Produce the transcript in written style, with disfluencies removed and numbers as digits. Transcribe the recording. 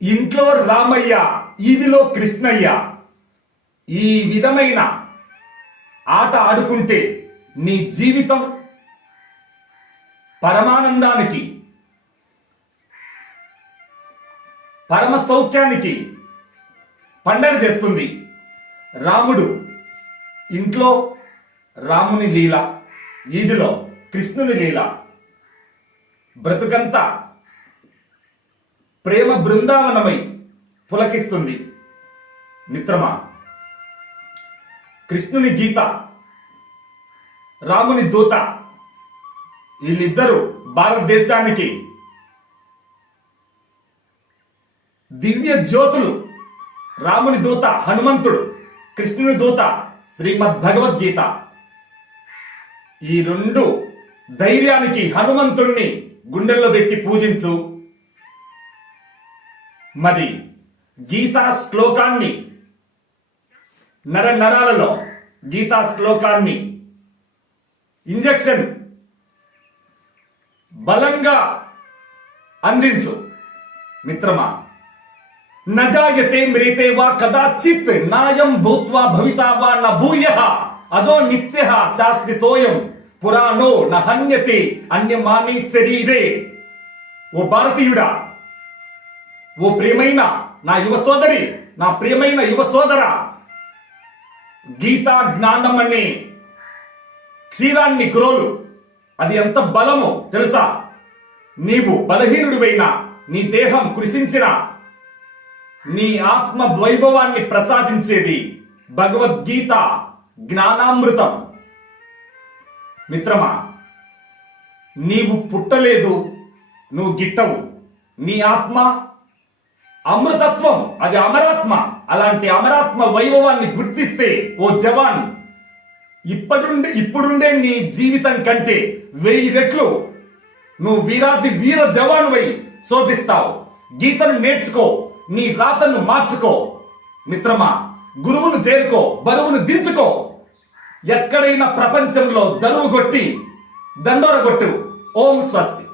ఇంట్లో రామయ్య, ఈదిలో కృష్ణయ్య. ఈ విధమైన ఆట ఆడుకుంటే నీ జీవితం పరమానందానికి, పరమ సౌఖ్యానికి పండగ చేస్తుంది. రాముడు ఇంట్లో రాముని లీల, ఈదిలో కృష్ణుని లీల. బ్రతుకంతా ప్రేమ బృందావనమై పులకిస్తుంది. మిత్రమా, కృష్ణుని గీత, రాముని దూత, వీళ్ళిద్దరూ భారతదేశానికి దివ్య జ్యోతులు. రాముని దూత హనుమంతుడు, కృష్ణుని దూత శ్రీమద్ భగవద్గీత. ఈ రెండు ధైర్యానికి హనుమంతుణ్ణి గుండెల్లో పెట్టి పూజించు. మరి గీతా శ్లోకాన్ని, నరాలలో గీతా శ్లోకాన్ని ఇంజెక్షన్ బలంగా అందించు. మిత్రమా, నజాయతే మ్రేతే వా కదాచిత్ నాయం భూత్వా భవితా వా న భూయః అదో నిత్యః శాశ్వతోయం పురాణో న హన్యతే అన్యమానే శరీరే. ఓ భారతీయుడా, ఓ ప్రియమైన నా యువ సోదరి, నా ప్రియమైన యువ సోదర, గీతా జ్ఞానం అనే క్షీరాన్ని గ్రోలు. అది ఎంత బలమో తెలుసా? నీవు బలహీనుడివైనా, నీ దేహం కృషించిన, నీ ఆత్మ వైభవాన్ని ప్రసాదించేది భగవద్గీత జ్ఞానామృతం. మిత్రమా, నీవు పుట్టలేదు, నువ్వు గిట్టవు. నీ ఆత్మ అమృతత్వం, అది అమరాత్మ. అలాంటి అమరాత్మ వైభవాన్ని గుర్తిస్తే ఓ జవాన్, ఇప్పుడుండే నీ జీవితం కంటే 1000 రెట్లు నువ్వు వీరాది వీర జవానువై శోభిస్తావు. గీతను నేర్చుకో, నీ రాతను మార్చుకో. మిత్రమా, గురువును చేరుకో, బరువును దించుకో. ఎక్కడైనా ప్రపంచంలో దరువు కొట్టి దండోర కొట్టు. ఓం స్వస్తి.